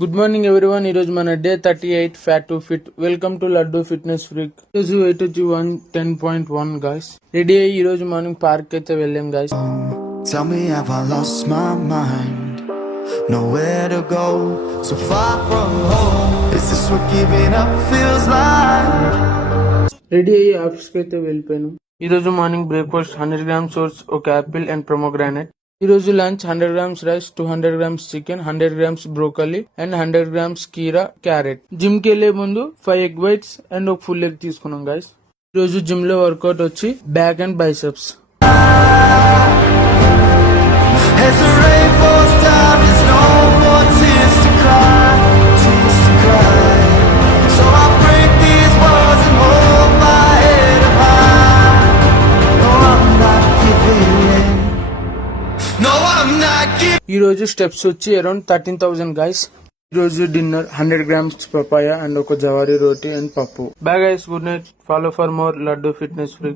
Good morning everyone. ఈ రోజు మన డే 38 fat to fit. Welcome to laddu fitness freak. ఈరోజు వెయిట్ వచ్చి 110.1 గాయ్స్. రెడీ అయ్యి ఈ రోజు మార్నింగ్ పార్క్ అయితే వెళ్ళాం guys. Tell me, have I lost my mind? Nowhere to go, so far from home. Is this what giving up feels like? Ready అయ్యి ఆఫీస్ కి అయితే వెళ్ళిపోయాను. ఈ రోజు మార్నింగ్ బ్రేక్ఫాస్ట్ 100 గ్రామ్స్ ఓట్స్, ఒక యాపిల్ అండ్ ప్రొమోగ్రానైట్. ఈ రోజు లంచ్ 100 grams rice, 200 grams chicken, 100 grams broccoli and 100 గ్రామ్స్ కీరా, క్యారెట్. జిమ్ కి వెళ్లే ముందు 5 ఎగ్ వైట్స్ అండ్ ఒక ఫుల్ ఎగ్ తీసుకున్నాం గైస్. ఈ రోజు జిమ్ లో వర్కౌట్ వచ్చి back and biceps. As the rain falls down, there's no more tears to cry, tears to cry. So I break these walls and hold my head up high. No, I'm not giving in. No, I'm not giving. ఈ రోజు స్టెప్స్ వచ్చి అరౌండ్ 13,000 గైస్. ఈ రోజు డిన్నర్ 100 grams papaya and ఒక jowari roti and pappu. Bye guys, good night. Follow for more Laddu fitness freak.